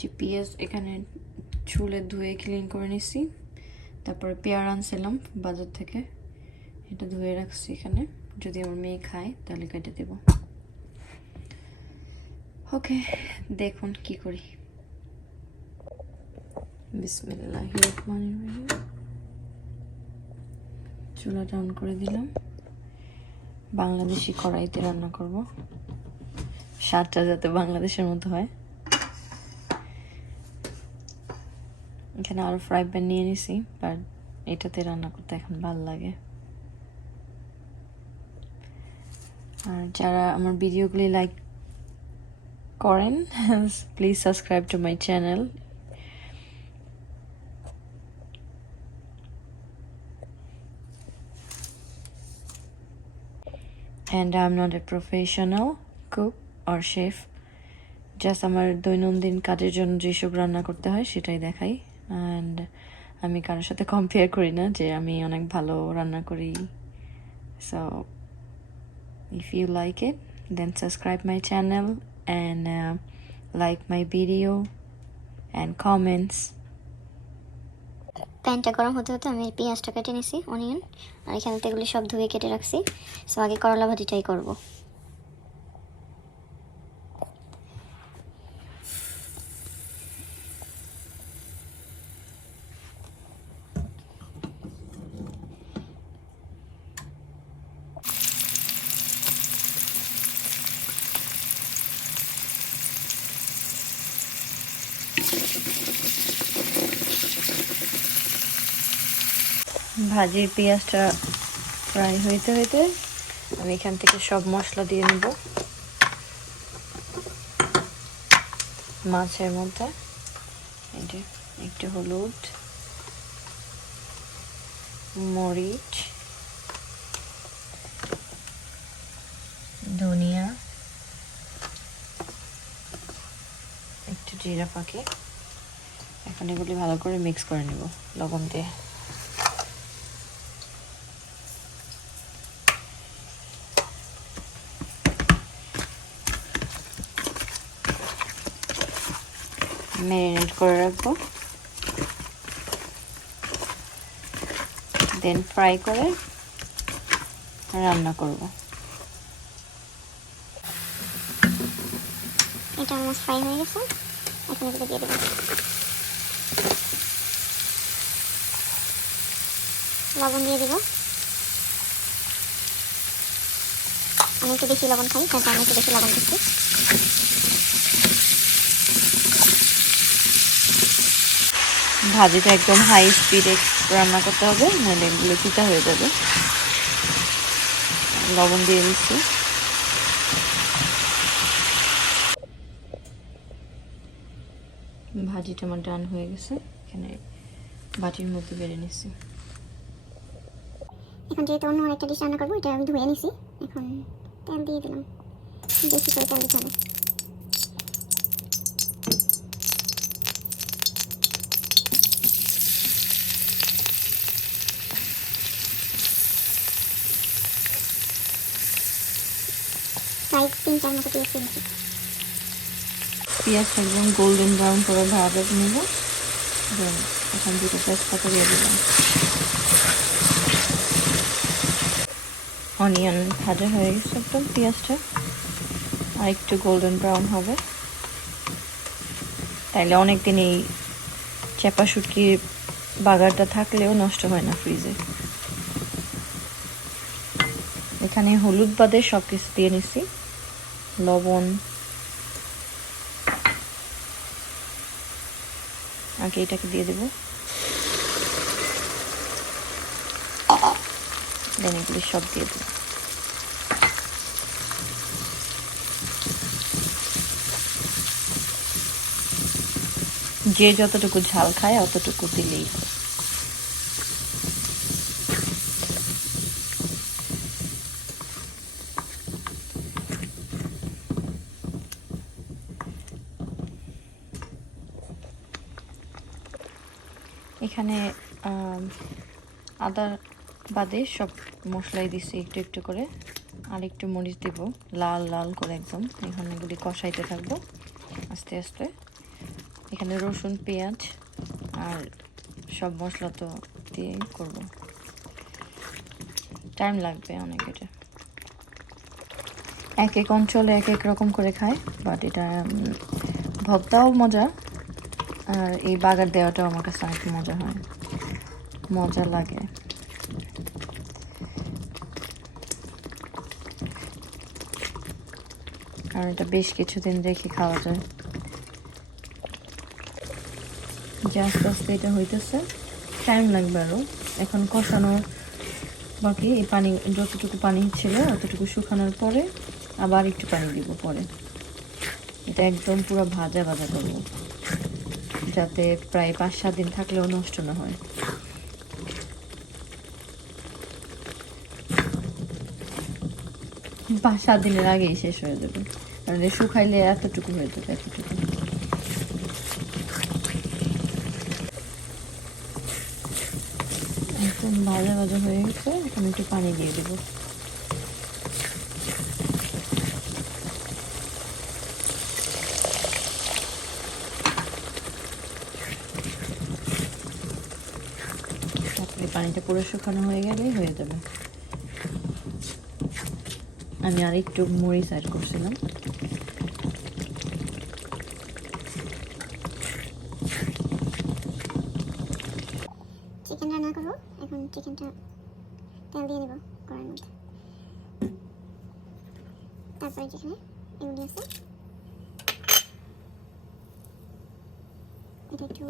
যে পেঁয়াজ এখানে ছুলে ধুয়ে ক্লিন করে নিছি, তারপরে পেয়ারা আনছিলাম বাজার থেকে, এটা ধুয়ে রাখছি এখানে, যদি আমার মেয়ে খায় তাহলে কেটে দেব। ওকে, দেখুন কি করি। বিসমিল্লাহির রহমানির রহিম। চুলাটা অন করে দিলাম। বাংলাদেশি কড়াইতে রান্না করব, স্বাদটা যাতে বাংলাদেশের মতো হয়। এখানে আরো ফ্রাই প্যান নিয়ে নিছি, বাট এটাতে রান্না করতে এখন ভালো লাগে। আর যারা আমার ভিডিওগুলি লাইক করেন, please subscribe to my channel. And I'm not a professional cook or chef. Just আমার দৈনন্দিন কাজের জন্য যেসব রান্না করতে হয় সেটাই দেখাই। অ্যান্ড আমি কারোর সাথে কম্পেয়ার করি না যে আমি অনেক ভালো রান্না করি। So if you like it, then subscribe my channel and like my video and comments. প্যানটা গরম হতে হতে আমি পেঁয়াজটা কেটে নিছি, অনিয়ন, আর এখানে তো এগুলি সব ধুয়ে কেটে রাখছি। সো আগে করলা ভাজিটাই করব। ভাজির পেঁয়াজটা ফ্রাই হইতে হইতে আমি এখান থেকে সব মশলা দিয়ে নেব মাছের মধ্যে। এই যে একটু হলুদ, মরিচ, ধনিয়া, একটু জিরা ফাঁকি। এখন এগুলি ভালো করে মিক্স করে নেব লবণ দিয়ে। ম্যারিনেট করে রাখবো, দেন ফ্রাই করে রান্না করব। এটা অলমোস্ট ফ্রাই হয়ে গেছে, এখন এগুলো দিয়ে দেবো। লবণ দিয়ে দেবো, আমি একটু বেশি লবণ খাই, তারপর আমি একটু বেশি লবণ দিচ্ছি। ভাজিটা একদম হাই স্পিডে রান্না করতে হবে, নাহলে এগুলো চিতা হয়ে যাবে। লবণ দিয়ে দিচ্ছি। ভাজিটা আমার ডান হয়ে গেছে, এখানে বাটির মধ্যে বেড়ে নিচ্ছি। এখন যেহেতু অন্য আরেকটা ডিশ রান্না করবো, এটা আমি ধুয়ে নিছি। এখন তেল দিয়ে দিলাম, বেশি করে তেল দিতে হবে। প্রায় 3-4 মতো পেঁয়াজ দিয়েছি। পেঁয়াজটা একদম গোল্ডেন ব্রাউন করে ভাজা নেব। দেন এখন দুটো তেজপাতা দিয়ে দিলাম। অনিয়ন ভাজা হয়ে গেছে একদম, পেঁয়াজটা আর একটু গোল্ডেন ব্রাউন হবে, তাইলে অনেকদিন এই চাপা শুটকির বাগারটা থাকলেও নষ্ট হয় না ফ্রিজে। এখানে হলুদ বাদে সব কিছু দিয়ে নিছি, লবণ, আগে এটাকে দিয়ে দেব, দেন এগুলি সব দিয়ে দেব। যে যতটুকু ঝাল খায় অতটুকু দিলেই হয়। এখানে আদা বাদে সব মশলাই দিচ্ছি একটু একটু করে, আর একটু মরিচ দিব লাল লাল করে একদম। এখন এগুলি কষাইতে থাকবো আস্তে আস্তে। এখানে রসুন পেঁয়াজ আর সব মশলা তো দিয়ে করব, টাইম লাগবে অনেক। এটা এক এক অঞ্চলে এক এক রকম করে খায়, বাট এটা ভর্তাও মজা, আর এই বাগার দেওয়াটাও আমার কাছে অনেক মজা হয়, মজা লাগে। কারণ এটা বেশ কিছুদিন রেখে খাওয়া যায়। যে আস্তে আস্তে এটা হইতেছে, টাইম লাগবে আরও। এখন কষানোর বাকি, এই পানি যতটুকু পানি ছিল অতটুকু শুকানোর পরে আবার একটু পানি দিব পরে। এটা একদম পুরো ভাজা ভাজা করবো, যাতে প্রায় 5-7 দিন থাকলেও নষ্ট না হয়। পাঁচ 7 দিনের আগেই শেষ হয়ে যাবে, কারণ শুকাইলে এতটুকু হয়ে যাবে, এতটুকু। একদম ভাজা ভাজা হয়ে গেছে, এখন একটু পানি দিয়ে দেবো। তারপরে পানিটা পুরো শুকানো হয়ে গেলেই হয়ে যাবে। আমি আর একটু মরিচ অ্যাড করছিলাম। চিকেন রান্না করবো এখন। চিকেনটা তেল দিয়ে নেব কড়াইয়ের মধ্যে, তারপরে যেখানে এগুলি আছে এটা একটু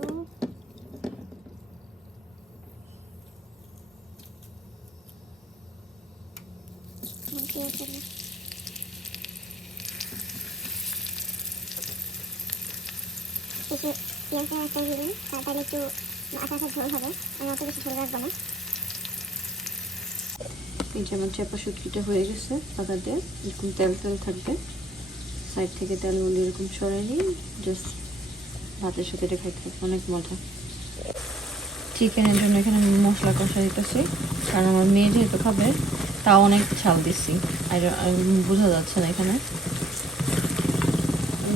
পেঁয়াজ দেবো। একটু পেঁয়াজটা একটা দিয়ে দিন, তাহলে একটু আটা আটা ঝোল হবে, আমি অত বেশি ঝোল রাখবো না। এই যে আমার চাপা শুটকিটা হয়ে গেছে, পাতা দিয়ে এরকম তেল তেল থাকবে, সাইড থেকে তেলগুলো এরকম সরাই নিয়ে জাস্ট ভাতের সাথে এটা খাইতে অনেক মজা। চিকেনের জন্য এখানে আমি মশলা কষা দিতেছি, কারণ আমার মেয়ে যেহেতু খাবে, তাও অনেক ঝাল দিচ্ছি, আর বোঝা যাচ্ছে না এখানে।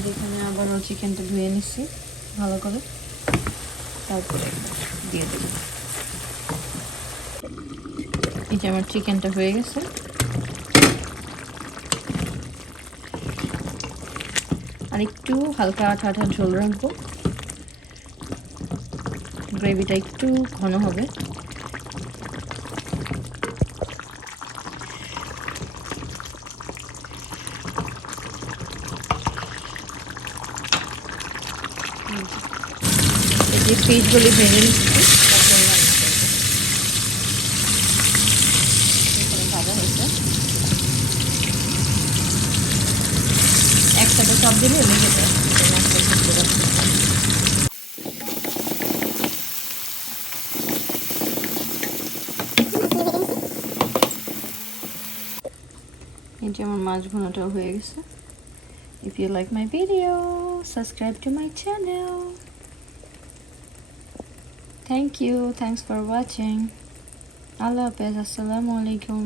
যেখানে আবারও চিকেনটা ধুয়ে নিচ্ছি ভালো করে, তারপরে দিয়ে দেবো। এই যে আমার চিকেনটা হয়ে গেছে, আর একটু হালকা আঠা আঠা ঝোল রাখবো, গ্রেভিটা একটু ঘন হবে। এই যে পিসগুলি ভেঙে নিচ্ছি, ভাজা হয়েছে, একসাথে সব দিলে লেগে যায়। এই যে আমার মাছ ভুনাটাও হয়ে গেছে। If you like my video, subscribe to my channel. Thank you. Thanks for watching. Allah Hafiz. Assalamu alaikum.